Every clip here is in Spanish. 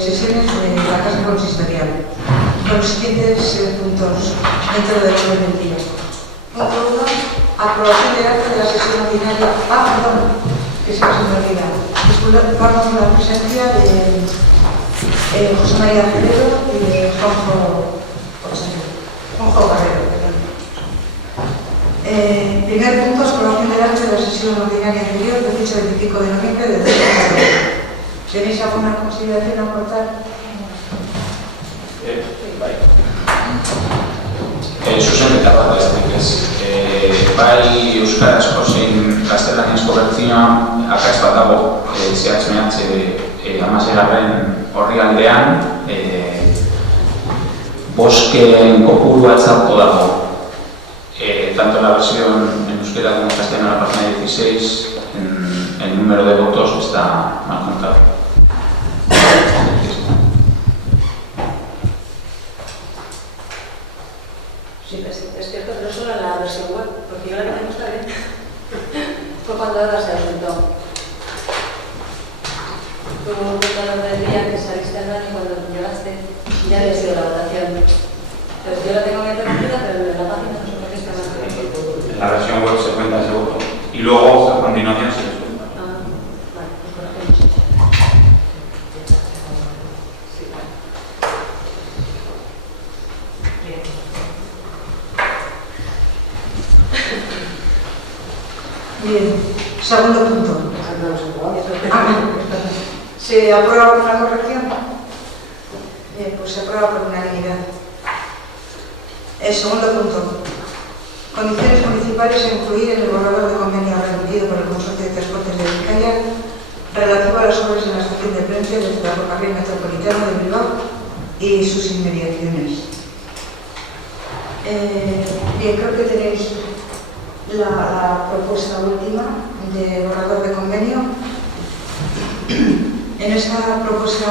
sesiones de la Casa Consistorial, con los siguientes puntos dentro del orden del día. Punto 1, aprobación del acta de la sesión ordinaria. Perdón, que se me olvida. Disculpamos la presencia de José María Acevedo y de Juanjo Barrero. Primer punto, aprobación del acta de la sesión ordinaria anterior de fecha 25 de noviembre de 2014. ¿Tenéis alguna consideración a aportar? Zuzen eta bat besterik ez. Bai euskarazko zein gaztelaniazko bertsioa akats bat dago zehatz mehatze 16. orrialdean bosken kopurua txarto dago. Tanto la versión en euskera como en castellano, en la página 16, el número de votos está mal contado. Sí, es cierto, pero solo en la versión web, porque yo la que tengo está bien. Fue cuando ahora se aumentó. Fue un momento del día que saliste al baño cuando llegaste, ya había sido la votación. Entonces yo la tengo bien reconocida, pero en la página no sé por qué está mal. En la versión web se cuenta ese voto y luego a continuación se descuenta. Vale, pues corregimos. Bien, segundo punto. ¿Se aprueba con una corrección? Bien, pues se aprueba por unanimidad. El segundo punto. Condiciones municipales a incluir en el borrador de convenio remitido por el Consorcio de Transportes de Vizcaya relativo a las obras en la estación de Prensa del ferrocarril metropolitano de Bilbao y sus inmediaciones. Bien, creo que tenéis la propuesta última de borrador de convenio. En esta propuesta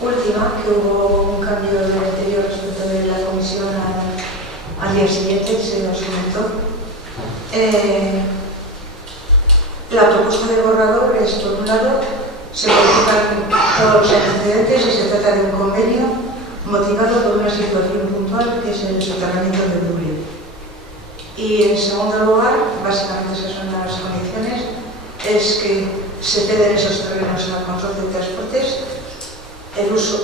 última, que hubo un cambio del anterior respecto de la comisión al día siguiente, se nos comentó. La propuesta de borrador es, por un lado, se modifican todos los antecedentes y se trata de un convenio motivado por una situación puntual que es el soterramiento de Dublín. Y en segundo lugar, básicamente esas son las condiciones, es que se ceden esos terrenos al Consorcio de Transportes, el uso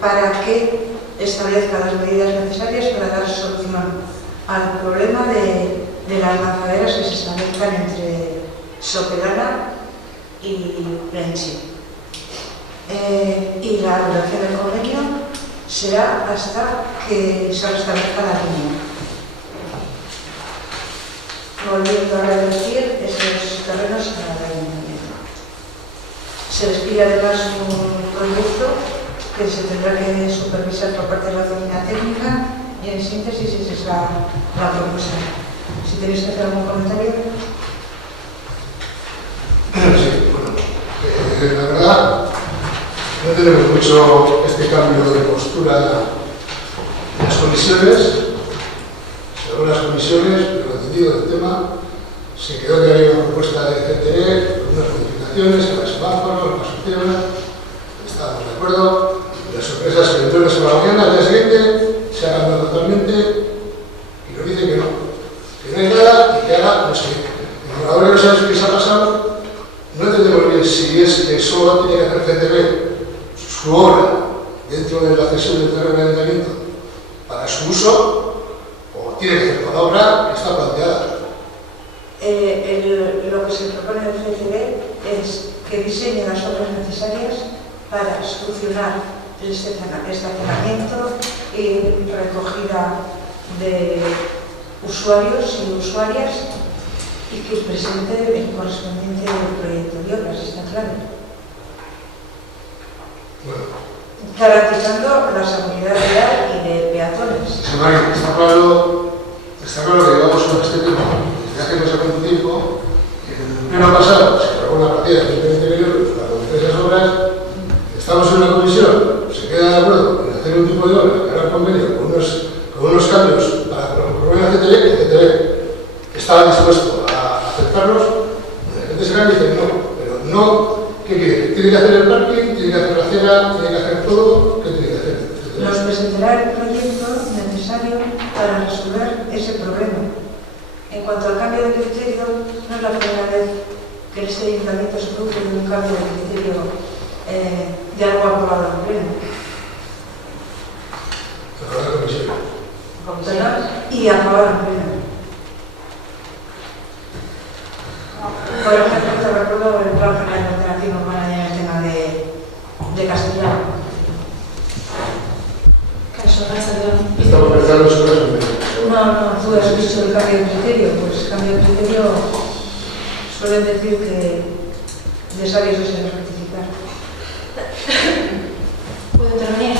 para que establezca las medidas necesarias para dar solución al problema de las lanzaderas que se establezcan entre Sopelana y Plenchi. Y la duración del convenio será hasta que se restablezca la línea. Volviendo a reducir esos terrenos a la ayuntamiento. Se les pide además un proyecto que se tendrá que supervisar por parte de la oficina técnica y en síntesis esa es la propuesta. Si tenéis que hacer algún comentario. Sí, bueno, la verdad no tenemos mucho este cambio de postura en las comisiones. Según las comisiones, lo entendido del tema, se quedó que había una propuesta de CTE con unas modificaciones en el semáforo, en la asociación, estábamos de acuerdo. Las sorpresas que entró por la mañana, al día siguiente se ha cambiado totalmente y nos dice que no hay nada y que ahora, no sé, ahora no sabes qué se ha pasado, no entendemos bien si es que solo tiene que hacer CTB su obra dentro de la cesión del terreno del ayuntamiento para su uso o tiene que hacer toda la obra que está planteada. Lo que se propone del CTB es que diseñe las obras necesarias para solucionar el estacionamiento y recogida de usuarios y usuarias y que presente el correspondiente proyecto de obras, está claro. Bueno, garantizando la seguridad vial y de peatones. Está claro que llevamos con este tema desde hace no sé cuánto tiempo. En el pleno pasado se aprobó una partida de 20 millones para cometer esas obras. Estamos en una comisión, se queda de acuerdo en hacer un tipo de obra, que era un convenio con unos cambios para promover la CTV, que el CTV estaba dispuesto a aceptarlos. De repente se cae y dice no, pero no, ¿qué quiere? Tiene que hacer el parking, tiene tiene que hacer la cena, tiene que hacer todo, ¿qué tiene que hacer? Nos presentará el proyecto necesario para resolver ese problema. En cuanto al cambio de criterio, no es la primera vez que este ayuntamiento se produce un cambio de criterio de algo aprobado en pleno. Aprobar la comisión. Y aprobado en pleno. Por ejemplo, te recuerdo el plan general de ordenación urbana en el tema de castellano. Estamos pensando sobre eso. No, tú has dicho el cambio de criterio. Pues cambio de criterio suelen decir que de sabios es el rectificar. ¿Puedo intervenir?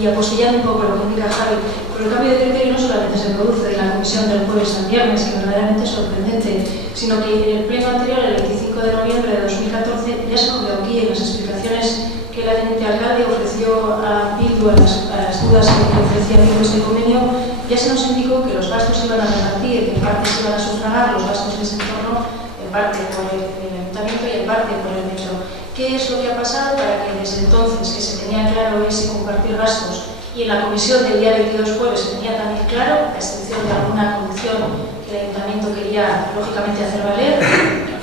Y apostillando un poco lo que indica Javi, pero el cambio de criterio no solamente se produce en la comisión del jueves al viernes, que verdaderamente es sorprendente, sino que en el pleno anterior, el 25 de noviembre de 2014, ya se comentó aquí en las explicaciones que el teniente alcalde ofreció a Bildu a las dudas que ofrecía Bildu este convenio, ya se nos indicó que los gastos se iban a repartir, en parte se iban a sufragar los gastos de ese entorno, en parte por el ayuntamiento y en parte por el metro. ¿Qué es lo que ha pasado para que desde entonces, que se tenía claro ese compartir gastos, y en la comisión del día 22 jueves se tenía también claro, a excepción de alguna condición que el ayuntamiento quería lógicamente hacer valer,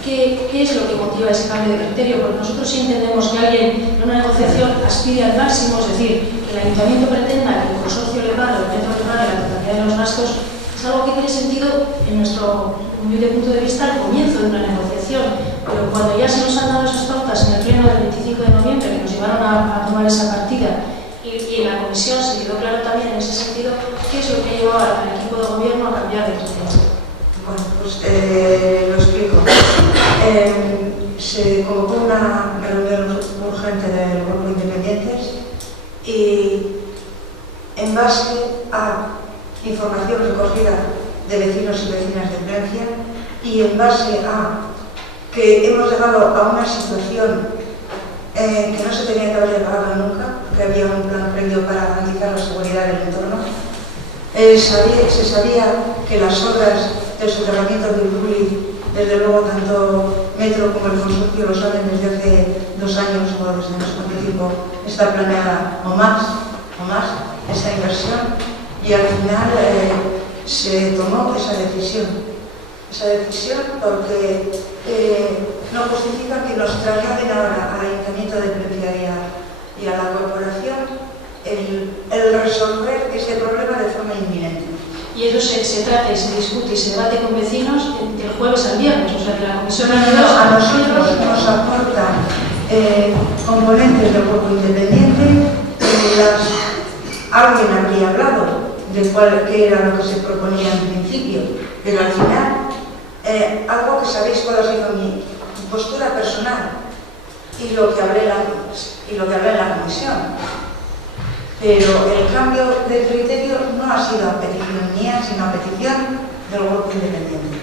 ¿qué es lo que motiva ese cambio de criterio? Porque nosotros sí entendemos que alguien en una negociación aspire al máximo, es decir, que el ayuntamiento pretenda que el consorcio le pague, el metro le pague la totalidad de los gastos, es algo que tiene sentido en nuestro humilde punto de vista al comienzo de una negociación, pero cuando ya se nos han dado esas pautas en el pleno del 25 de noviembre que nos llevaron a tomar esa partida y en la comisión se quedó claro también en ese sentido, ¿qué es lo que ha llevado al equipo de gobierno a cambiar de criterio? Bueno, pues lo explico. Se convocó una reunión urgente del grupo Independientes y en base a información recogida de vecinos y vecinas de Francia y en base a que hemos llegado a una situación que no se tenía que haber llegado nunca, que había un plan previo para garantizar la seguridad del entorno. Se sabía que las obras del soterramiento de Urduliz, desde luego tanto Metro como el consorcio lo saben desde hace 2 años o desde no sé cuánto tiempo está planeada o más esta inversión, y al final se tomó esa decisión porque no justifica que nos trasladen ahora al Ayuntamiento de Plentzia y a la corporación el resolver este problema de forma inminente. Y eso se trata y se discute y se debate con vecinos del jueves al viernes, o sea que la comisión... A nosotros nos aportan componentes del grupo independiente, alguien habría hablado de qué era lo que se proponía en principio, pero al final, algo que sabéis cuál ha sido mi postura personal y lo que hablé en la comisión. Pero el cambio de criterio no ha sido a petición mía, sino a petición del grupo independiente.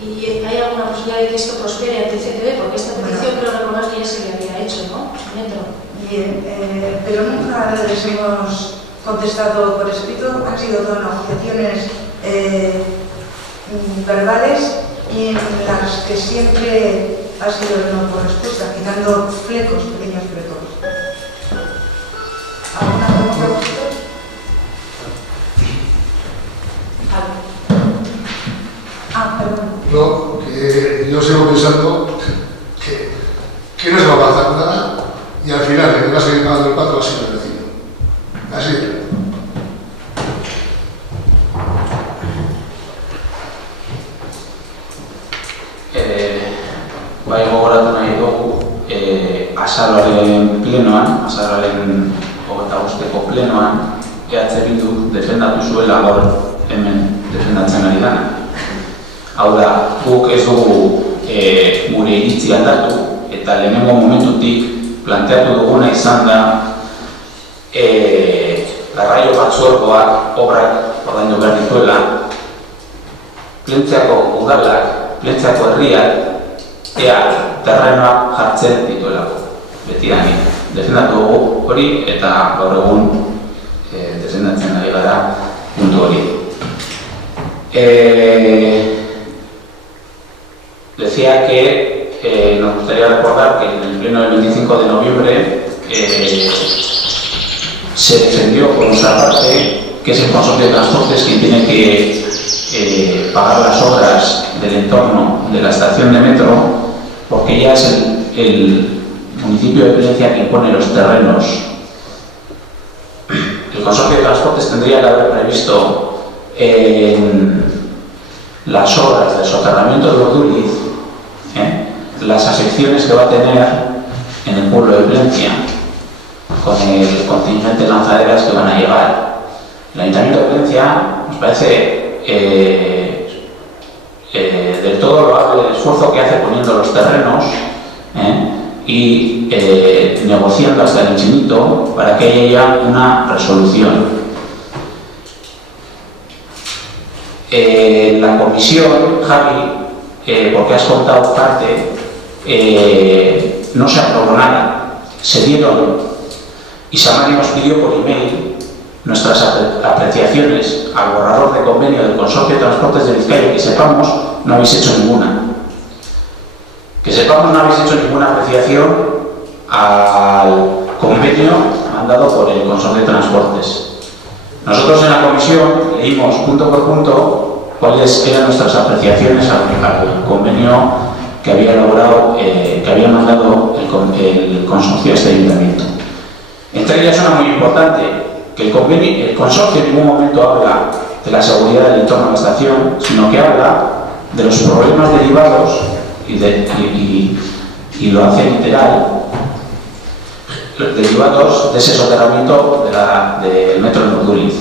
¿Y hay alguna posibilidad de que esto prospere ante el CTB? Porque esta petición creo recordar que ya se le había hecho, ¿no? Dentro. Bien, pero nunca les hemos contestado por escrito, han sido todas negociaciones verbales y en las que siempre ha sido el no por respuesta, quitando pequeños flecos. ¿Alguna pregunta vosotros? Perdón. No, que yo sigo pensando que no se va a avanzar nada y al final el que va a seguir pagando el pato va a ser el vecino. Así de claro. Bai, gogoratu nahi dugu, azaroaren plenoan, azaroaren 25ko plenoan, Bildu defendatu zuela gaur hemen defendatzen ari dana. Hau da, guk ez dugu gure iritzi aldatu, eta lehenengo momentutik planteatu duguna izan da garraio batzordeak obrak ordaindu behar dituela, Plentziako udalak, Plentziako herriak, terrenoak jartzen dituelako. Betidanik defendatu dugu hori eta gaur egun defendatzen ari gara puntu hori. Decía que nos gustaría recordar que en el pleno del 25 de noviembre se defendió por nuestra parte que es el Consorcio de Transportes quien tiene que pagar las obras del entorno de la estación de metro, porque ya es el municipio de Plencia quien pone los terrenos. El Consorcio de Transportes tendría que haber previsto las obras del soterramiento de Ordúliz, las afecciones que va a tener en el pueblo de Plencia con el contingente de lanzaderas que van a llegar. El Ayuntamiento de Plencia nos parece del todo loable el esfuerzo que hace poniendo los terrenos y negociando hasta el infinito para que haya una resolución. La comisión, Javi, porque has contado parte, no se aprobó nada. Se dieron, y Samari nos pidió por email nuestras apreciaciones al borrador de convenio del Consorcio de Transportes de Vizcaya, que sepamos, no habéis hecho ninguna. Que sepamos, no habéis hecho ninguna apreciación al convenio mandado por el Consorcio de Transportes. Nosotros en la comisión leímos punto por punto cuáles eran nuestras apreciaciones al convenio que había elaborado, que había mandado el consorcio a este ayuntamiento. Entre ellas una muy importante, que el consorcio en ningún momento habla de la seguridad del entorno de la estación, sino que habla de los problemas derivados y lo hace literal, derivados de ese soterramiento del metro de Ordúliz.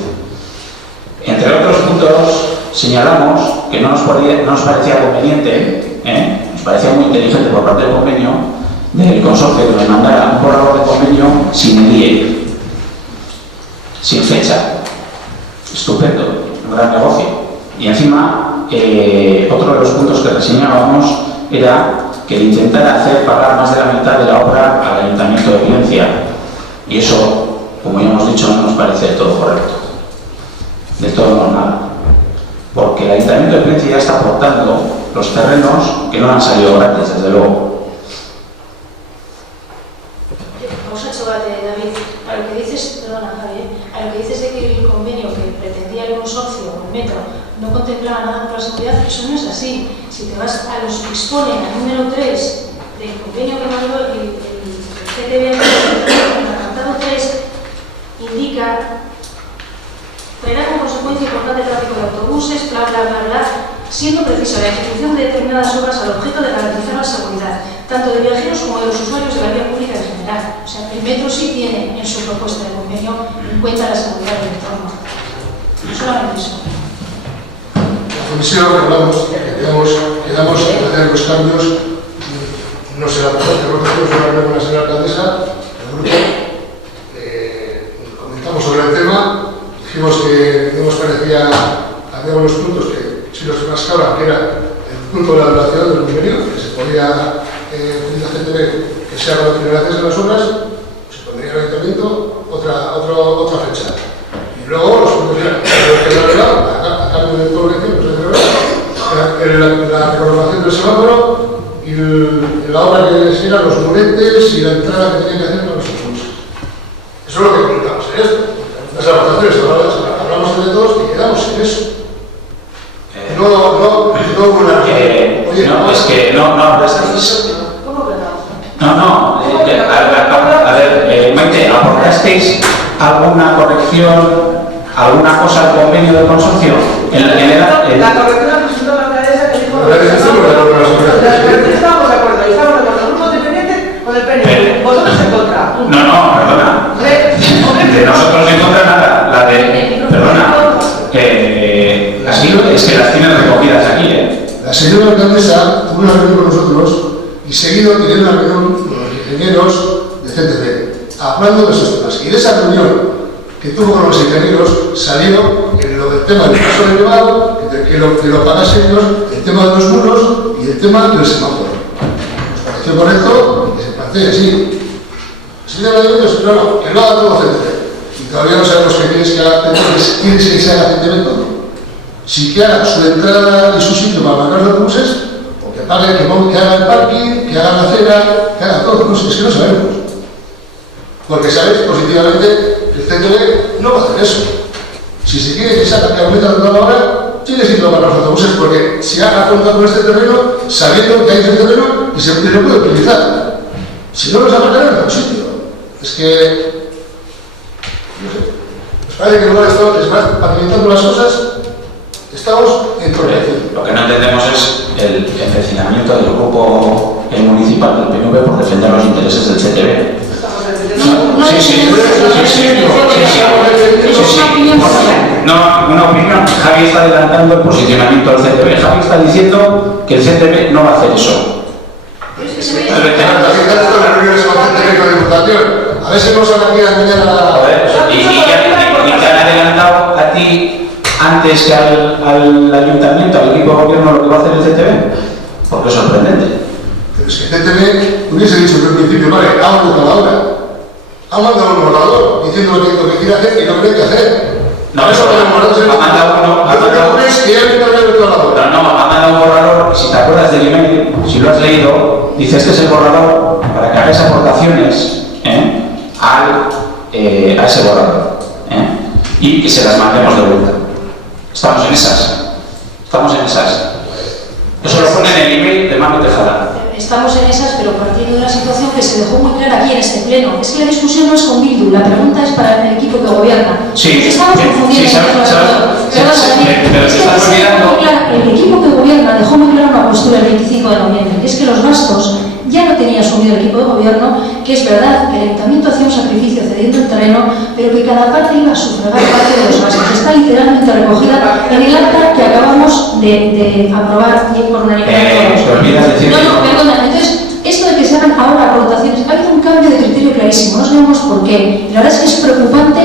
Entre otros puntos señalamos que no nos parecía conveniente, nos parecía muy inteligente por parte del convenio del consorcio que nos mandara un borrador de convenio sin EDIE, sin fecha. Estupendo, un gran negocio. Y encima, otro de los puntos que reseñábamos era que intentara hacer pagar más de la mitad de la obra al Ayuntamiento de Plencia. Y eso, como ya hemos dicho, no nos parece del todo correcto. Del todo normal. Porque el Ayuntamiento de Plencia ya está aportando los terrenos que no han salido gratis, desde luego. Vamos a chocar, David, a lo que dices, perdona, Javier, a lo que dices de que el convenio que pretendía el consorcio, el metro, no contemplaba nada por la seguridad, eso no es así. Si te vas a los que exponen al número 3 del convenio que mandó el CTB, en el apartado 3, indica traerá como consecuencia importante el tráfico de autobuses, bla, bla, bla, bla, siendo precisa la ejecución de determinadas obras al objeto de garantizar la seguridad, tanto de viajeros como de los usuarios de la vía pública en general. O sea, el metro sí tiene en su propuesta de convenio en cuenta la seguridad del entorno. No solamente eso. La comisión quedamos en hacer los cambios, no se la tenemos que hablar con la señora alcaldesa, el grupo, comentamos sobre el tema. Dijimos que no nos parecía, había unos puntos que si nos rascaban, que era el punto de la duración del convenio, que se podía pedir a CTB que se haga gracias a las obras, se pondría el ayuntamiento otra fecha. Y luego los puntos que han arreglado, a cambio de todo el tiempo, la recolocación del semáforo y la obra que eran los muretes y la entrada que tenían que hacer para los autobuses. Eso es lo que comentamos en esto. Las aportaciones, hablamos de todos y quedamos en eso. No hubo una... Oye, no, es que no aportasteis. ¿Cómo que no? No, a ver, Maite, ¿aportasteis alguna corrección, alguna cosa al convenio del consorcio? La corrección la presentó la alcaldesa que dijo... Estamos de acuerdo, el grupo dependiente con el PNV. Vosotros en contra. No, perdona. De nosotros en contra nada. La de... Perdona. Así es que las tienen recogidas aquí, La señora alcaldesa tuvo una reunión con nosotros y seguido tenía una reunión con los ingenieros de CTP, hablando de esos temas. Y de esa reunión que tuvo con los ingenieros salió lo del tema del paso de elevado, que lo pagasen ellos, el tema de los muros y el tema del semáforo. Nos pareció correcto que se plantee así. Si le digo yo, claro, que lo haga todo CTP. Y todavía no sabemos qué quieres que se haga CTP todo. Si que haga su entrada y su sitio para marcar los autobuses, porque prepare, que haga el parking, que haga la acera, que haga todo. No sé, es que no sabemos. Porque sabéis positivamente que el CTB no va a hacer eso. Si se quiere que saque que aumenta la toda hora, tiene que ir para los autobuses, porque se ha afrontado con este terreno sabiendo que hay ese terreno y se lo puede utilizar. Si no, los aparcarán en otro sitio. Es que, no sé, nos parece que luego esto es más pavimentando las cosas, estamos en progresión. Lo que no entendemos es el empecinamiento del grupo municipal del PNV por defender los intereses del CTB. No, una opinión. Javi está adelantando el posicionamiento del CTB. Javi está diciendo que el CTB no va a hacer eso. A ver si nos han aquí mañana. Y te han adelantado a ti antes que al ayuntamiento, al equipo de gobierno, lo que va a hacer el CTB. Porque es sorprendente. Pero es que el CTB hubiese dicho desde el principio, vale, hago lo que a la hora. Ha mandado un borrador diciendo lo que quiere hacer y lo que hay que hacer. No, eso ha mandado uno. Ha mandado un borrador, y si te acuerdas del email, si lo has leído, dice: este es el borrador para que hagáis aportaciones a ese borrador y que se las mandemos de vuelta. Estamos en esas. Eso lo pone en el email de Manu Tejada. Estamos en esas, pero partiendo de una situación que se dejó muy clara aquí en este pleno. Es que la discusión no es con Bildu, la pregunta es para el equipo que gobierna. Sí, nos estamos confundiendo. Pero se está olvidando. El equipo que gobierna dejó muy clara una postura el 25 de noviembre, que es que los gastos ya no tenía asumido el equipo de gobierno, que es verdad que el ayuntamiento hacía un sacrificio cediendo el terreno, pero que cada parte iba a sufragar parte de los gastos. Está literalmente recogida en el acta que acabamos de aprobar por unanimidad todos. Perdona, entonces, esto de que se hagan ahora aportaciones, ha habido un cambio de criterio clarísimo, no sabemos por qué. La verdad es que es preocupante,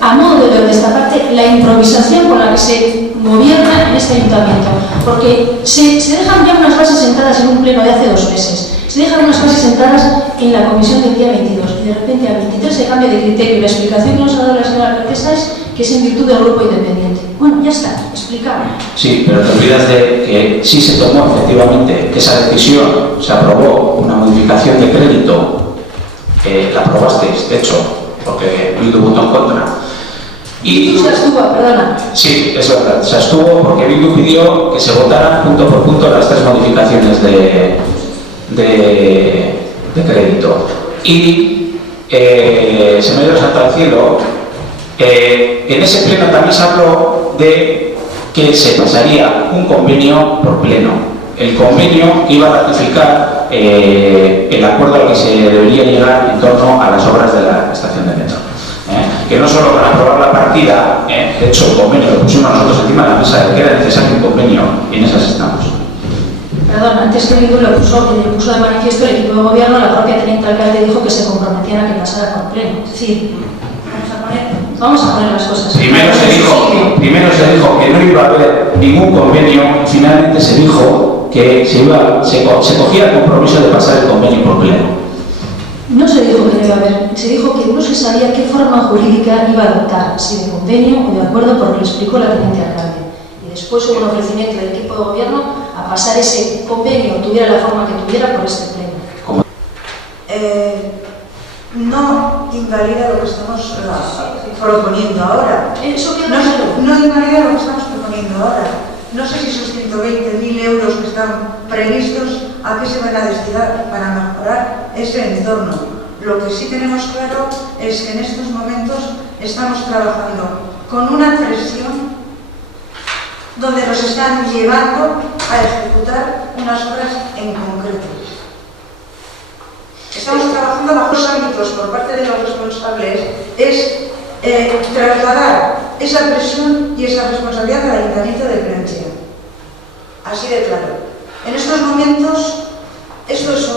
a modo de ver de esta parte, la improvisación con la que se gobierna en este ayuntamiento, porque se dejan ya unas bases sentadas en un pleno de hace 2 meses. Se dejan unas bases sentadas en la comisión del día 22 y de repente al 23 se cambia de criterio y la explicación que nos ha dado la señora alcaldesa es que es en virtud del grupo independiente. Bueno, ya está, explicado. Sí, pero te olvidas de que sí se tomó efectivamente esa decisión, se aprobó una modificación de crédito, la aprobasteis, de hecho, porque Bildu votó en contra. Y tú se abstuvo, perdona. Sí, es verdad, se abstuvo porque Bildu pidió que se votaran punto por punto las 3 modificaciones de crédito. Y se me dio el salto al cielo. En ese pleno también se habló de que se pasaría un convenio por pleno. El convenio iba a ratificar el acuerdo al que se debería llegar en torno a las obras de la estación de metro. Que no solo para aprobar la partida, de hecho el convenio lo pusimos nosotros encima de la mesa de que era necesario un convenio y en esas estamos. Perdón, antes que Bildu lo puso de manifiesto el equipo de gobierno, la propia teniente alcalde dijo que se comprometían a que pasara por pleno. Es decir, vamos a poner las cosas. Primero se dijo que no iba a haber ningún convenio y finalmente se dijo que se cogía el compromiso de pasar el convenio por pleno. No se dijo que no iba a haber, se dijo que no se sabía qué forma jurídica iba a adoptar, si de convenio o de acuerdo, porque lo explicó la teniente alcalde. Y después hubo un ofrecimiento del equipo de gobierno a pasar ese convenio, tuviera la forma que tuviera, por este pleno. No invalida lo que estamos proponiendo ahora. No invalida lo que estamos proponiendo ahora. No sé si esos 120.000 euros que están previstos, ¿a qué se van a destinar para mejorar ese entorno? Lo que sí tenemos claro es que en estos momentos estamos trabajando con una presión donde nos están llevando a ejecutar unas obras en concreto. Estamos trabajando bajo los ámbitos por parte de los responsables, es trasladar esa presión y esa responsabilidad al Ayuntamiento de Plentzia. Así de claro. En estos momentos, esto es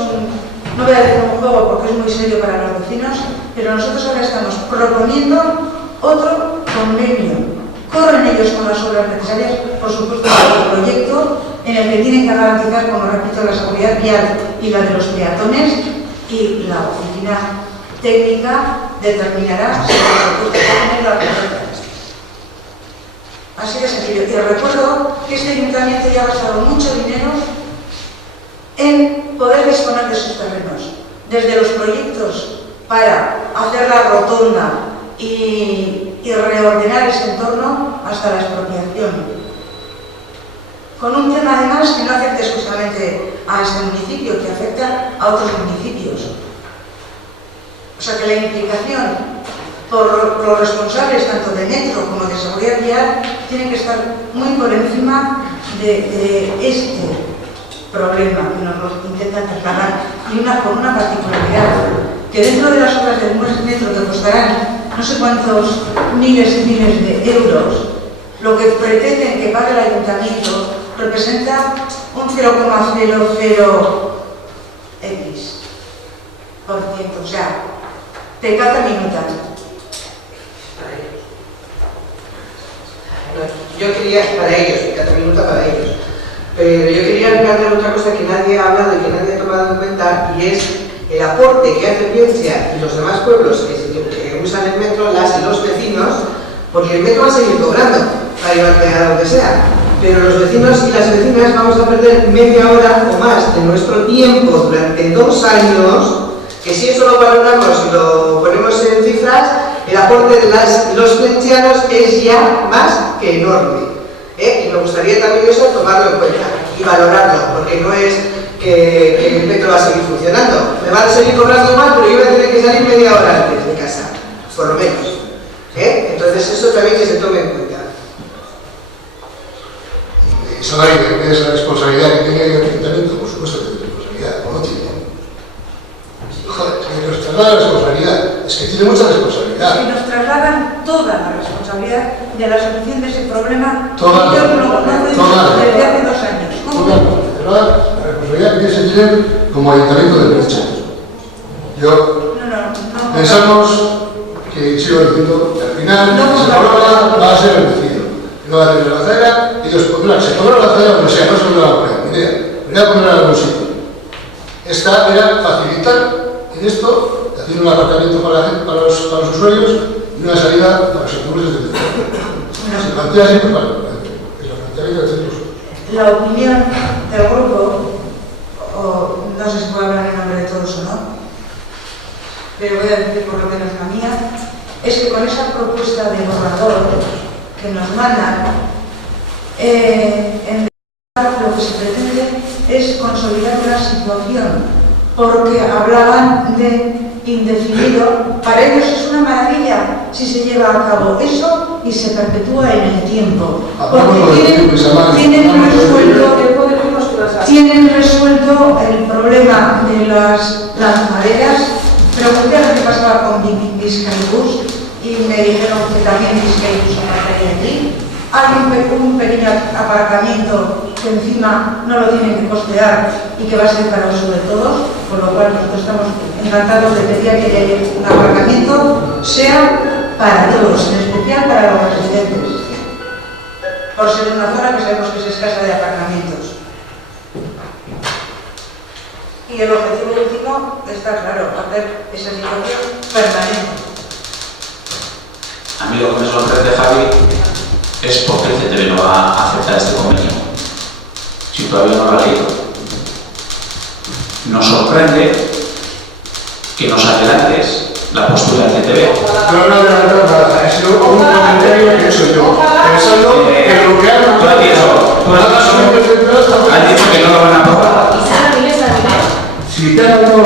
no voy a decir un juego porque es muy serio para los vecinos, pero nosotros ahora estamos proponiendo otro convenio. Corren ellos con las obras necesarias, por supuesto, para el proyecto, en el que tienen que garantizar, como repito, la seguridad vial y la de los peatones, y la oficina técnica determinará si la propuesta tiene la correcta. Así de sencillo. Y recuerdo que este ayuntamiento ya ha gastado mucho dinero en poder disponer de sus terrenos, desde los proyectos para hacer la rotonda y reordenar ese entorno hasta la expropiación. Con un tema además que no afecta exclusivamente a este municipio, que afecta a otros municipios. O sea que la implicación por los responsables tanto de metro como de seguridad vial tiene que estar muy por encima de este problema que nos lo intentan trasladar, y con una particularidad, que dentro de las obras del metro que costarán no sé cuántos miles y miles de euros, lo que pretenden que pague el ayuntamiento representa un 0,00x%, o sea, peccata minuta. Yo quería, para ellos, peccata minuta para ellos, pero yo quería recalcar otra cosa que nadie ha hablado y que nadie ha tomado en cuenta, y es el aporte que hace Piencia y los demás pueblos que usan el metro, las y los vecinos, porque el metro va a seguir cobrando para llevarte a donde sea. Pero los vecinos y las vecinas vamos a perder media hora o más de nuestro tiempo durante 2 años, que si eso lo valoramos y lo ponemos en cifras, el aporte de los valencianos es ya más que enorme. Y me gustaría también eso tomarlo en cuenta y valorarlo, porque no es que el metro va a seguir funcionando. Me van a seguir cobrando mal, pero yo voy a tener que salir media hora antes de casa, por lo menos. Entonces eso también que se tome en cuenta. Saber que es la responsabilidad que tiene el ayuntamiento, por supuesto que tiene responsabilidad, o no tiene. Joder, que nos traslada la responsabilidad, es que tiene mucha responsabilidad. Si nos trasladan toda la responsabilidad de la solución de ese problema, Toda yo lo conozco desde hace 2 años. Toda la responsabilidad que se tiene como ayuntamiento del Elche. No. Pensamos que, sigo diciendo, que al final ese problema va a ser reducido. No va a tener la acera, ellos pondrán, se pondrán la acera donde sea, no se pondrán la poner, ni idea, pero ya pondrán en algún sitio. Esta era facilitar en esto, haciendo un aparcamiento para los usuarios y una salida para los autobuses del centro. Se plantea siempre para el planteamiento del centro. La opinión del grupo, no sé si puedo hablar en nombre de todos o no, pero voy a decir por lo menos la mía, es que con esa propuesta de borrador que nos mandan, en realidad lo que se pretende es consolidar la situación, porque hablaban de indefinido. Para ellos es una maravilla si se lleva a cabo eso y se perpetúa en el tiempo, porque tienen resuelto el problema de las lanzaderas. Pregunté a lo que pasaba con Vizcaibus y me dijeron que también Vizcaibus aparcaría aquí. Hay un pequeño aparcamiento que encima no lo tienen que costear y que va a ser para uso de todos, por lo cual nosotros estamos encantados de pedir que un aparcamiento sea para todos, en especial para los residentes, por ser una zona que sabemos que es escasa de aparcamientos. Y el objetivo último está claro, hacer esa situación permanente. A mí lo que me sorprende, Javi, es por qué el CTB no va a aceptar este convenio, si todavía no lo ha leído. Nos sorprende que nos adelantes la postura del CTB. No, ha sido un comentario que he hecho yo, pensando que lo que han dicho que no lo van a aprobar. Si te han dado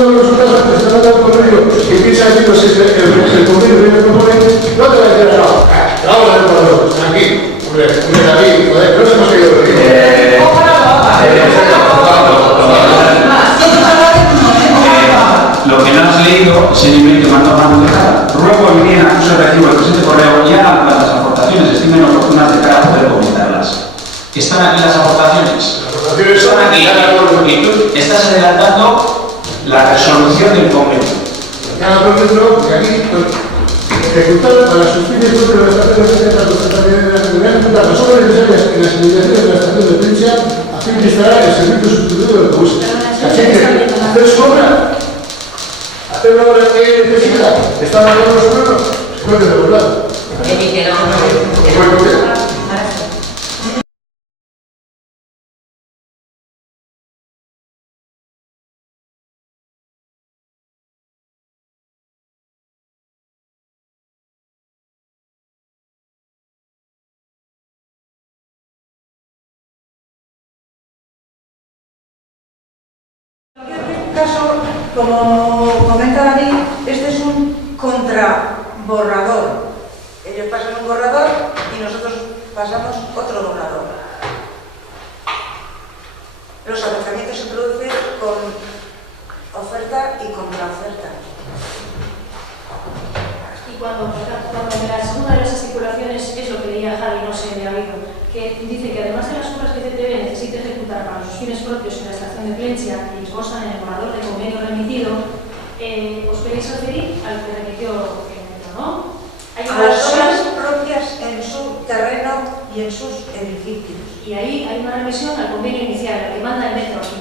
los resultados antes, te han dado un correo que piensa que si el convenio que me propone, no te va a decir no. Vamos a ver por dos, tranquilo. Hombre, David, joder, no nos hemos querido reír. Lo que no has leído es el email que mandó Manuel de Cara. Ruego envíen a acuse recibo el presente correo y hagan las aportaciones estimen oportunas de cara a poder comentarlas. ¿Están aquí las aportaciones? Están aquí. Y tú estás adelantando la resolución del convenio. Ya lo prometo, porque aquí ejecutar para suscribir el coste de la estación de Piencia de la Seguridad ejecutar las obras necesarias en las inmediaciones de la estación de Piencia a fin de instalar el servicio sustitutivo de autobuses. Así que hacer su obra, hacer la obra que necesita, está mandando los pueblos, se puede devolver. En cualquier caso, como comenta David, este es un contraborrador. Ellos pasan un borrador y nosotros pasamos otro borrador. Los acercamientos se producen con oferta y contraoferta. Y cuando de una de las estipulaciones es lo que leía Javi, no sé, de David, que dice que además de las obras que CTV necesita ejecutar para sus fines propios en la estación de Plencia y constan en el borrador de convenio remitido, os queréis referir al que remitió el metro, ¿no? Hay A unas las obras obras propias en su terreno y en sus edificios. y ahí hay una remisión al convenio inicial, al que manda el metro aquí,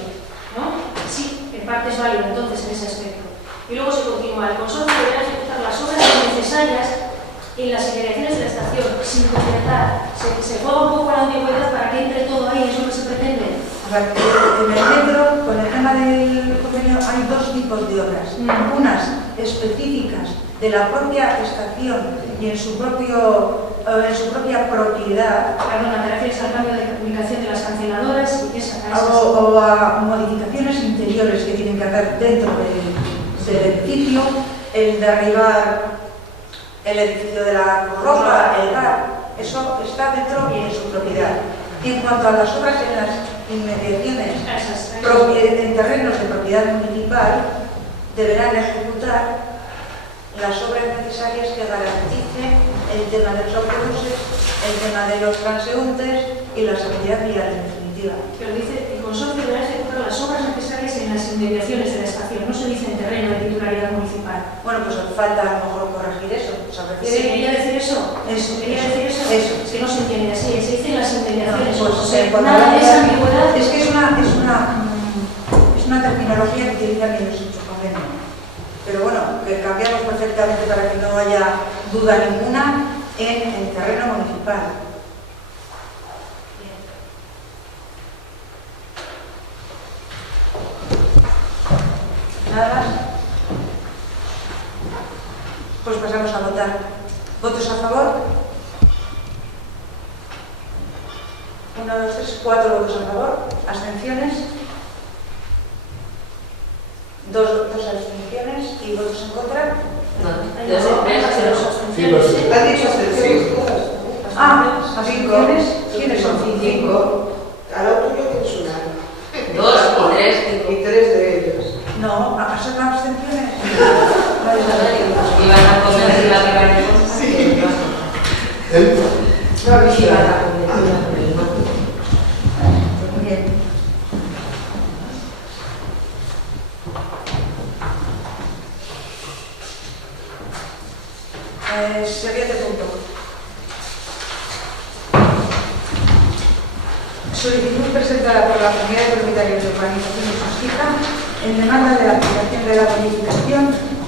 ¿no? Sí, en parte es válido entonces en ese aspecto. Y luego se continúa, el consorcio deberá ejecutar las obras necesarias en las inmediaciones de la estación, sin concretar. Se juega un poco a la ambigüedad para que entre todo ahí, es lo que se pretende. O sea, en el metro, con el tema del convenio, hay dos tipos de obras. Unas específicas de la propia estación y en su propia propiedad, Perdona, te refieres al cambio de comunicación de las canceladoras y que es o a modificaciones interiores que tienen que hacer dentro del edificio, el derribar el edificio de la Cruz Roja, el bar, eso está dentro y en su propiedad. Y en cuanto a las obras en las inmediaciones, en terrenos de propiedad municipal, deberán ejecutar las obras necesarias que garanticen el tema de los autobuses, el tema de los transeúntes y la seguridad vial en definitiva. Pero dice, el consorcio deberá ejecutar las obras necesarias en las inmediaciones de la estación, no se dice en terreno de titularidad municipal. Bueno, pues falta a lo mejor corregir eso. ¿Se refiere? ¿Se quería decir eso? Eso. ¿Quería decir eso? Eso. Es que no se entiende así, se dice en las inmediaciones. Pues, o sea, cuando nada de hablan esa ambigüedad. es que es una terminología que utilizan ellos en su convenio. Pero bueno, que cambiamos perfectamente para que no haya duda ninguna en el terreno municipal. Nada más. Pues pasamos a votar. ¿Votos a favor? 1, 2, 3, 4 votos a favor. ¿Abstenciones? 2 abstenciones y votos en contra. No, de los abstenciones. ¿Han dicho abstenciones todas? Abstenciones. ¿Quiénes son? 5. Al lado tuyo tienes una. 2 y 3. Y 3 de ellos. No, ¿son abstenciones? Iban a comer y la pegar. Sí. No, iban a comer. Bien. Siguiente punto. Solicitud presentada por la Comunidad de Propietarios de Urbanización y Justicia en demanda de la aplicación de la bonificación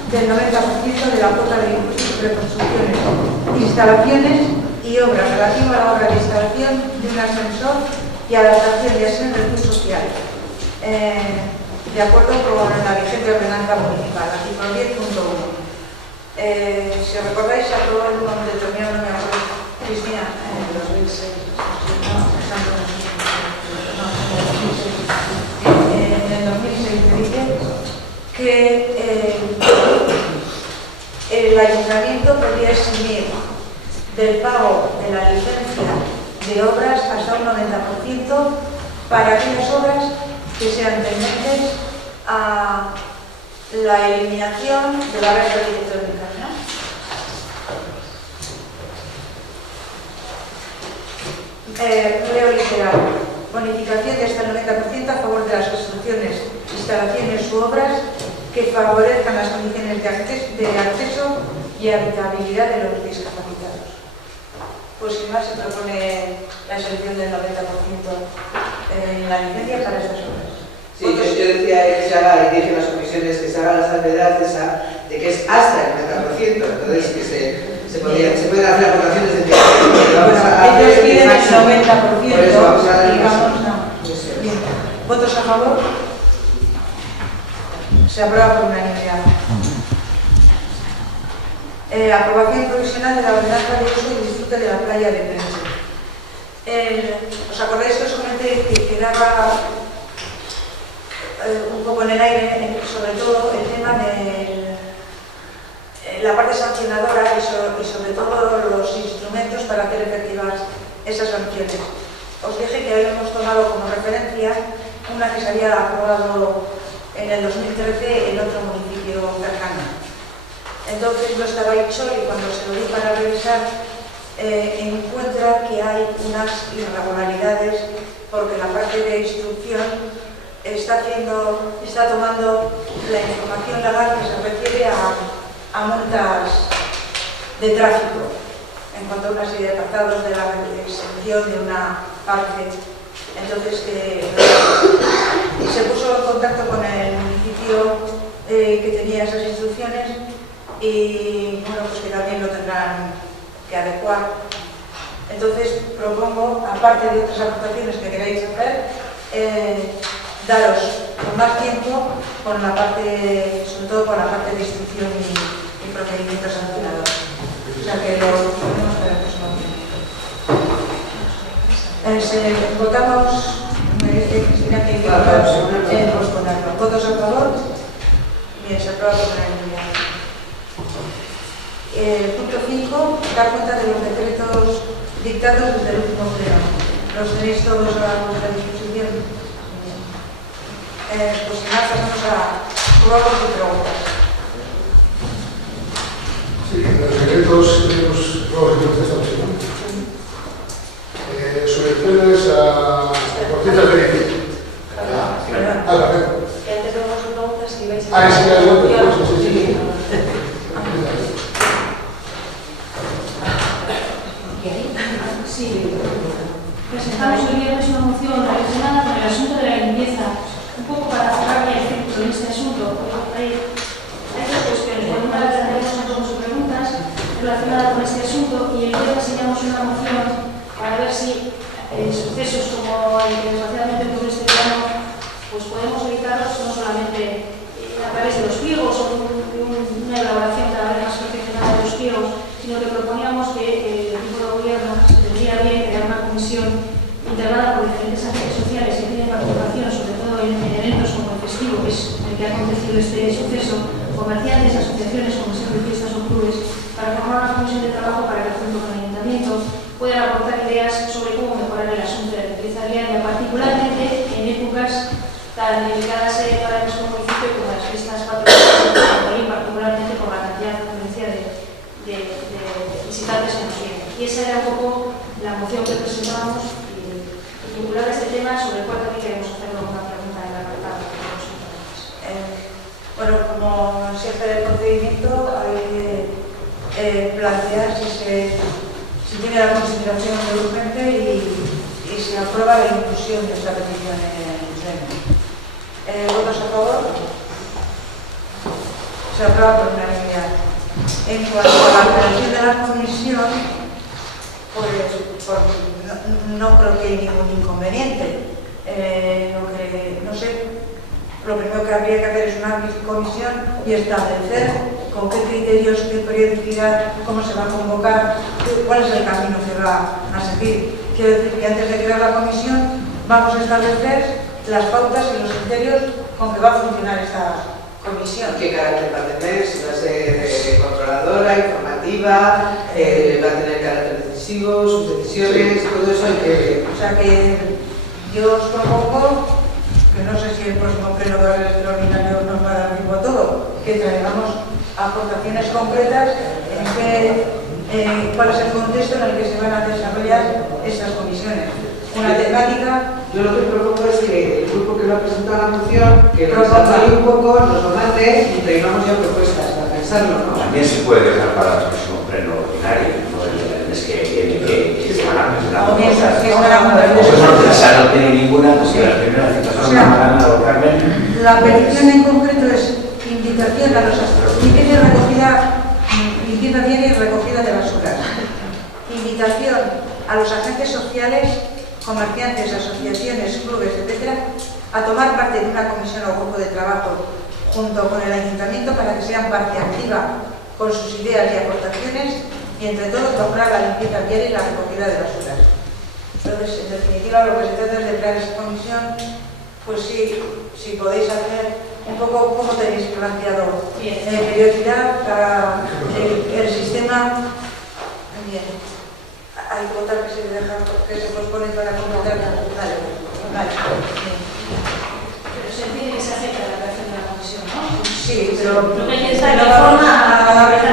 del 90% de la cuota de reconstrucciones, instalaciones y obras relativa a la obra de instalación de un ascensor y adaptación de aseo en el uso social, de acuerdo con la vigente ordenanza municipal, artículo 10.1. Si os recordáis, se aprobó con determinado, no me acuerdo, Cristina, en 2006. En el 2006 se dice que el ayuntamiento podría eximir del pago de la licencia de obras hasta un 90% para aquellas obras que sean tendentes a la eliminación de la red arquitectónica, ¿no? Leo literal. Bonificación de hasta el 90% a favor de las construcciones, instalaciones u obras que favorezcan las condiciones de acceso y habitabilidad de los discapacitados. Pues sin más se propone la exención del 90% en la licencia para estas obras. Sí, yo decía que se haga, y dije en las comisiones que se haga la salvedad esa de que es hasta el 90%, entonces que se pueden hacer aportaciones de Ellos piden el 90%, por eso vamos a dar el digamos, caso. no. Bien. ¿Votos a favor? Se aprueba por unanimidad. Aprobación provisional de la ordenanza de uso y disfrute de la playa de Prensa. ¿Os acordáis que os comenté que quedaba un poco en el aire, sobre todo el tema de la parte sancionadora y sobre todo los instrumentos para hacer efectivas esas sanciones. Os dije que habíamos tomado como referencia una que se había aprobado en el 2013 en otro municipio cercano. Entonces no estaba hecho y cuando se lo di para revisar encuentra que hay unas irregularidades porque la parte de instrucción está tomando la información legal que se refiere a multas de tráfico en cuanto a una serie de apartados de la exención de una parte. Entonces se puso en contacto con el municipio que tenía esas instrucciones y bueno, pues que también lo tendrán que adecuar. Entonces propongo, aparte de otras aportaciones que queráis hacer, daros con más tiempo con la parte, sobre todo con la parte de instrucción y procedimientos sancionadores. O sea que lo ponemos para el próximo día. Votamos, me dice Cristina que hay que votar en posponerlo. ¿Votos a favor? Bien, se aprueba por unanimidad. Punto 5, dar cuenta de los decretos dictados desde el último pleno. ¿Los tenéis todos a vuestra disposición? Pues nada, pasamos a ruegos y preguntas. Sí, en los decretos tenemos ruegos y contestados, ¿no? Subvenciones a deportistas de edificio. Que antes de las preguntas que ibais a Sí, sí. Sí, presentamos el viernes una moción relacionada con el asunto de la limpieza, un poco para cerrar ya el círculo en este asunto. Hay dos cuestiones. Por una vez tenemos sus preguntas relacionadas con este asunto y el viernes enseñamos una moción para ver si sucesos como el que desgraciadamente ocurre este verano pues podemos evitarlos no solamente a través de los pliegos o una elaboración cada vez más perfeccionada de los pliegos, sino que proponíamos que el equipo de gobierno tendría bien crear una comisión integrada por diferentes agentes sociales que tienen participación, sobre todo en eventos como el festivo, que es el que ha acontecido este suceso, comerciantes, asociaciones, comisiones de fiestas o clubes, para formar una comisión de trabajo para que junto con el ayuntamiento puedan aportar ideas sobre cómo mejorar el asunto de la limpieza viaria, particularmente en épocas tan delicadas para nuestro municipio como las fiestas patronales, particularmente por la cantidad de afluencia de visitantes que nos vienen. Y esa era un poco la moción que presentábamos y vinculada a este tema, sobre el cual también queremos hacer una pregunta en la apartado. Bueno, como siempre el procedimiento hay que plantear si tiene la consideración de urgente y se aprueba la inclusión de esta petición en el pleno. ¿Votos a favor? Se aprueba por unanimidad. En cuanto a la creación de la comisión, pues no creo que hay ningún inconveniente. No sé, lo primero que habría que hacer es una comisión y establecer con qué criterios, qué periodicidad, cómo se va a convocar, cuál es el camino que va a seguir. Quiero decir que antes de crear la comisión vamos a establecer las pautas y los criterios con que va a funcionar esta comisión. ¿Qué carácter va a tener? Si va a ser controladora, informativa, va a tener carácter decisivo, sus decisiones, todo eso hay que... O sea que yo os propongo, que no sé si el próximo pleno de orden extraordinario nos va a dar tiempo a todo, que traigamos aportaciones concretas en cuál es el contexto en el que se van a desarrollar estas comisiones. Una temática. Yo lo que propongo es que el grupo que lo ha presentado la moción, que lo desarrolle un poco, nos lo mande y traigamos ya propuestas para pensarlo, ¿no? También se puede dejar para el próximo pleno ordinario, ¿no? El mes que viene que se van a presentar cosas. Pues no tiene ninguna, pues que la primera cita son una gana o Carmen. La petición en concreto es invitación a los limpieza viaria y recogida de basuras. Invitación a los agentes sociales, comerciantes, asociaciones, clubes, etcétera, a tomar parte de una comisión o grupo de trabajo junto con el ayuntamiento para que sean parte activa con sus ideas y aportaciones y entre todos lograr la limpieza viaria y la recogida de basuras. Entonces, en definitiva, lo que se trata es de crear esa comisión pues sí, si podéis hacer un poco cómo tenéis planteado periodicidad para el sistema. Bien, hay que votar que se pospone para completar. Vale. Pero se entiende que se acepta la creación de la comisión, ¿no? Sí, pero lo que hay que estar no de vamos forma a ver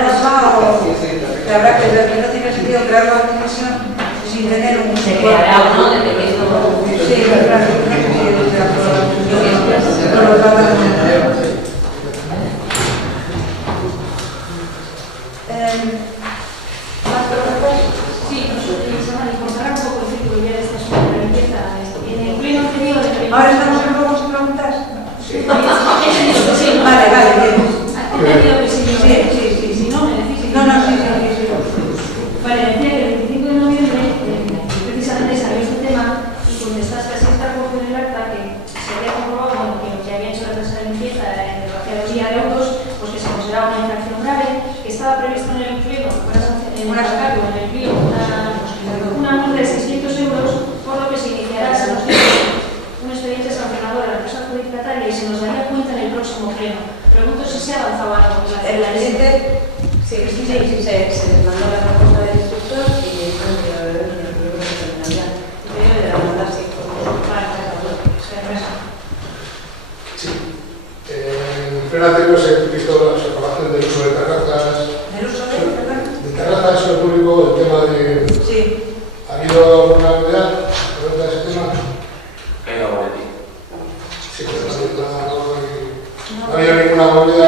que habrá que ver que no tiene sentido crear la comisión sin tener un... Se creará uno dependiendo... Sí, claro, no sé si es de acuerdo. ¿Más preguntas? Sí, nosotros pensamos en comparar un poco el círculo ya de esta zona de la limpieza. En el pleno anterior... ¿Ahora estamos en nuevos preguntas? Sí. Vale, bien. ¿Ha entendido que sí? Sí. Si no, me decís... No, sí. Vale, decía que el 25 de noviembre precisamente salió este tema y contestaste así esta recogido en el acta que se había comprobado que lo que había hecho la empresa de limpieza en el vaciadoría de autos, pues que se consideraba una infracción grave, que estaba previsto en el pliego, en el pliego, una multa de 600 euros, por lo que se iniciará un expediente sancionador a la empresa adjudicataria y se nos daría cuenta en el próximo pleno. Pregunto si se ha avanzado algo. El expediente, sí, se mandó la propuesta del instructor y el En pleno anterior se hizo la separación del uso de terrazas. ¿Del uso de perdón? De terrazas en el público, el tema de... Sí. ¿Ha habido alguna novedad sobre ese tema? ¿Qué hay algo de ti? Sí, pero no ha habido ninguna movida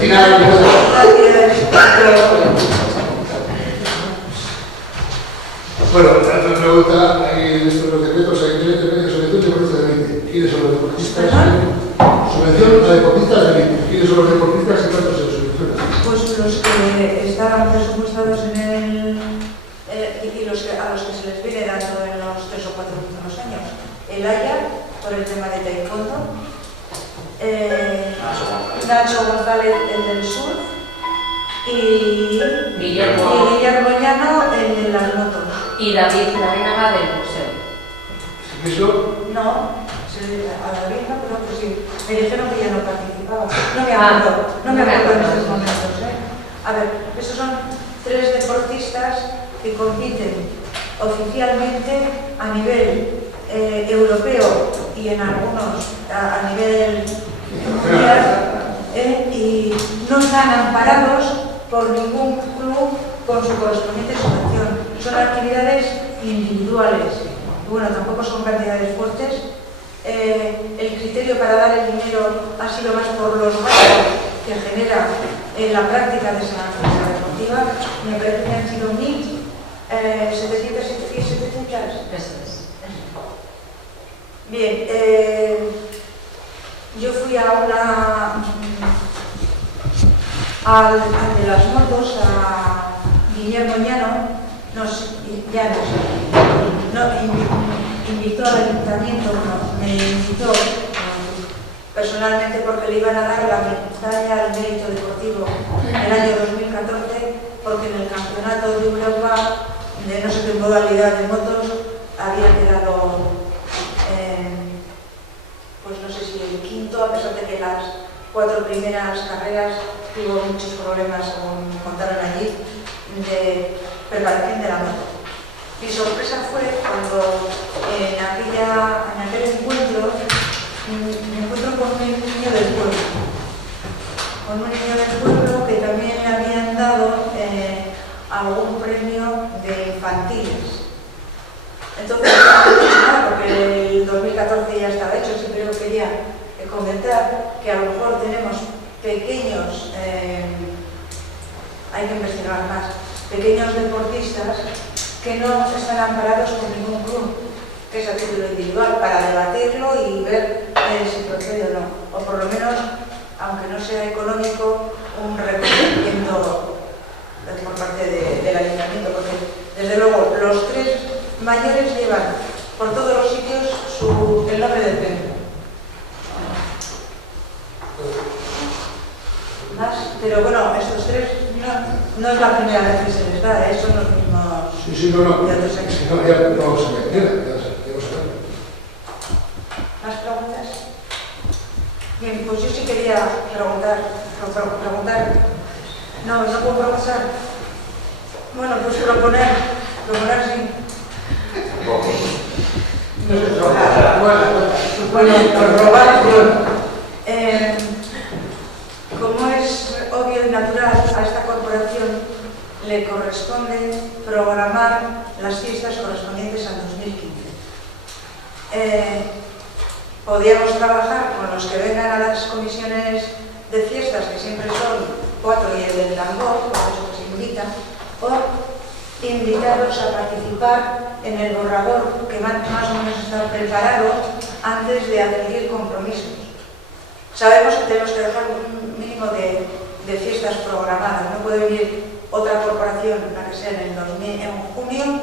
final. Bueno, la pregunta, hay de estos los decretos, hay subvención de deportistas de élite. ¿Quiénes son los deportistas? Subvención a deportistas de élite. ¿Quiénes son los deportistas y cuántos se los subvencionan? Pues los que estaban presupuestados en el... y a los que se les viene dando en los 3 o 4 últimos años. El Haya, por el tema de taekwondo. Nacho González, el del sur. Y Guillermo Llano, el de las motos. Y David Larinaga del museo. ¿Eso? No, a David no, pero que sí. Me dijeron que ya no participaba. No me acuerdo en estos momentos. A ver, esos son 3 deportistas que compiten oficialmente a nivel europeo y en algunos a nivel mundial y no están amparados por ningún club con su correspondiente subvención. Son actividades individuales. Bueno, tampoco son cantidades fuertes. El criterio para dar el dinero ha sido más por los gastos que genera la práctica de esa actividad deportiva. Me parece que han sido 1.700 y 700. Bien, yo fui a al de las motos, a Guillermo Llano, invitó al ayuntamiento, me invitó personalmente porque le iban a dar la medalla al mérito deportivo en el año 2014, porque en el campeonato de Europa de no sé qué modalidad de motos había quedado pues no sé si el quinto, a pesar de que las 4 primeras carreras tuvo muchos problemas, como contaron allí, de preparación de la moto. Mi sorpresa fue cuando en aquel encuentro me encuentro con un niño del pueblo. Con un niño del pueblo que también le habían dado algún premio de infantiles. Entonces, porque el 2014 ya estaba hecho, siempre lo quería comentar, que a lo mejor tenemos pequeños, hay que investigar más, pequeños deportistas que no están amparados por ningún club, que es a título individual, para debatirlo y ver si procede o no. O por lo menos, aunque no sea económico, un reconocimiento por parte del ayuntamiento, porque desde luego los 3 mayores llevan por todos los sitios el nombre del premio. Más, pero bueno, estos 3 no es la primera vez que se les da, son los mismos. Sí, no. De otros años. Ya no se me queda, ya lo sabemos. ¿Más preguntas? quería preguntar. No puedo preguntar. Bueno, pues proponer sí. Bueno, robar. Como es obvio y natural, a esta corporación le corresponde programar las fiestas correspondientes al 2015. Podríamos trabajar con los que vengan a las comisiones de fiestas, que siempre son 4 y el del tambor, por eso se invita, o invitarlos a participar en el borrador que más o menos está preparado antes de adquirir compromisos. Sabemos que tenemos que dejar un mínimo de fiestas programadas. No puede venir otra corporación, la que sea en junio,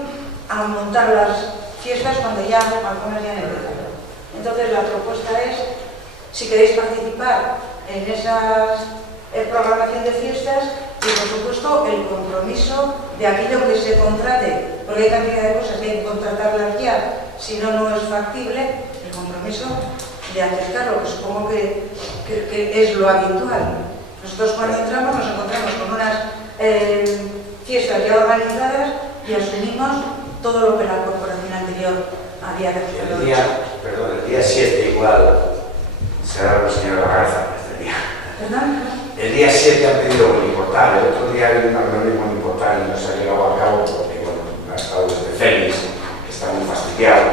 a montar las fiestas cuando ya algunas ya han empezado. Entonces la propuesta es, si queréis participar en esa programación de fiestas, y por supuesto el compromiso de aquello que se contrate, porque hay cantidad de cosas que hay que contratarlas ya, si no, no es factible, el compromiso de aceptarlo, que supongo que es lo habitual. Nosotros cuando entramos nos encontramos con unas fiestas ya organizadas y asumimos todo lo que la corporación anterior había realizado. El día 7 igual será la señora Lagarza este día. ¿Perdón? El día 7 han pedido Boniportal, el otro día había una reunión de Boniportal y no se ha llegado a cabo porque, bueno, ha estado desde Félix, que está muy fastidiado,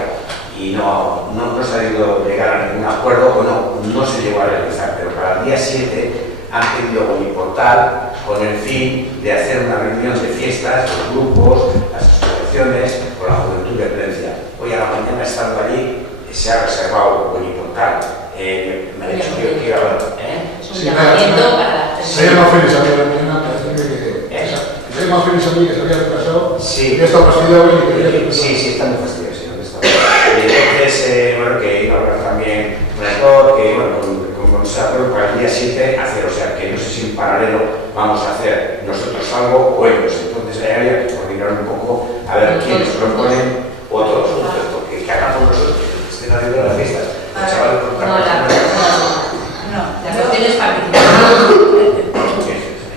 y no se ha ido a llegar a ningún acuerdo, o no se llegó a realizar, pero para el día 7 han pedido Boniportal con el fin de hacer una reunión de fiestas, los grupos, las asociaciones, con la Juventud de Plencia. Hoy a la mañana, estando allí, se ha reservado Boniportal. Me ha dicho que quiero hablar. Es un llamamiento para... Se llama Félix a mí la mañana, se llama Félix a mí que se había retrasado. Sí. Ya está fastidiado y quería que... Sí, está muy fastidiado, sí, entonces, bueno, que iba a hablar también con el doctor, que, bueno, con Sator para el día 7 hacer, o sea, que no sé si en paralelo vamos a hacer nosotros algo o ellos. Entonces ahí había que coordinar un poco a ver quiénes proponen o todos, porque que hagamos nosotros que estén haciendo las fiestas. La cuestión es participar.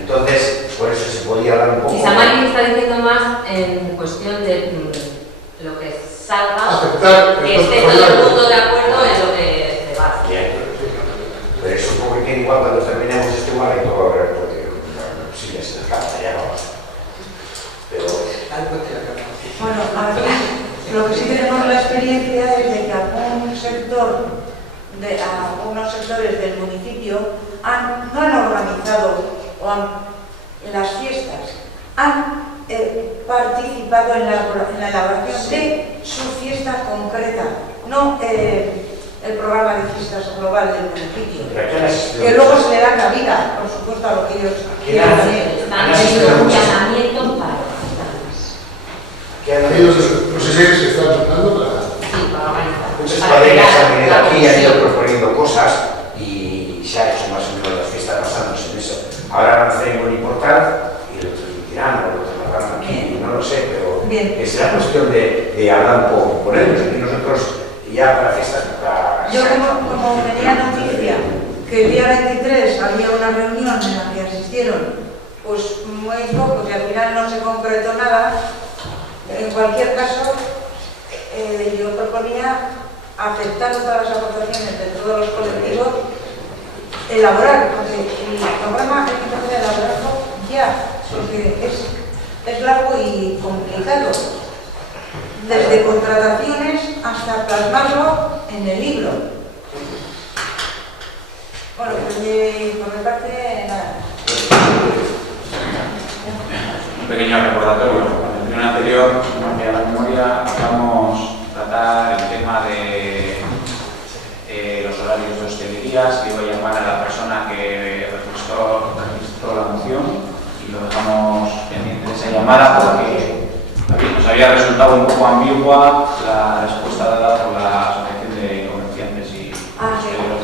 Entonces, por eso se podía hablar un poco. Si Samari está diciendo más en cuestión de lo que salga, que esté todo el mundo de acuerdo en lo que se va. Bien, pero supongo que igual cuando terminemos este igual hay todo a ver, porque si les alcanza ya vamos. Pero... Bueno, aquí lo que sí tenemos la experiencia es de que algunos sectores del municipio no han organizado las fiestas, han participado en la elaboración de su fiesta concreta, no el programa de fiestas global del municipio, que luego se le da cabida, por supuesto, a lo que ellos quieran hacer. Están haciendo un llamamiento para Los ensayos que están tratando para... Muchas cuadrillas han venido aquí y han ido proponiendo cosas y se ha hecho más o menos la fiesta basándose en eso. Ahora van a hacer en Boniportal y lo transmitirán o lo trasladarán aquí, no lo sé, pero que será cuestión de hablar un poco con ellos y nosotros ya para fiestas para... Yo como tenía noticia que el día 23 había una reunión en la que asistieron pues muy pocos y al final no se concretó nada, en cualquier caso yo proponía, aceptando todas las aportaciones de todos los colectivos, elaborar, porque el programa hay que empezar a elaborarlo ya, porque es largo y complicado, desde contrataciones hasta plasmarlo en el libro. Bueno, pues por mi parte, nada. Un pequeño recordatorio. En la reunión anterior, a la memoria, hablamos tratar el tema de los horarios de hostelería. Se iba a llamar a la persona que registró la moción y lo dejamos pendiente de esa llamada porque nos había resultado un poco ambigua la respuesta dada por la Asociación de Comerciantes y Hosteleros.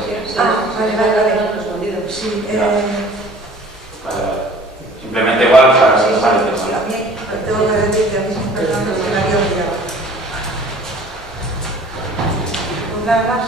Vale. Sí, simplemente igual para sí, el tema. sí, a mí tengo que decir que a mí siempre me la había olvidado. ¿Nada más?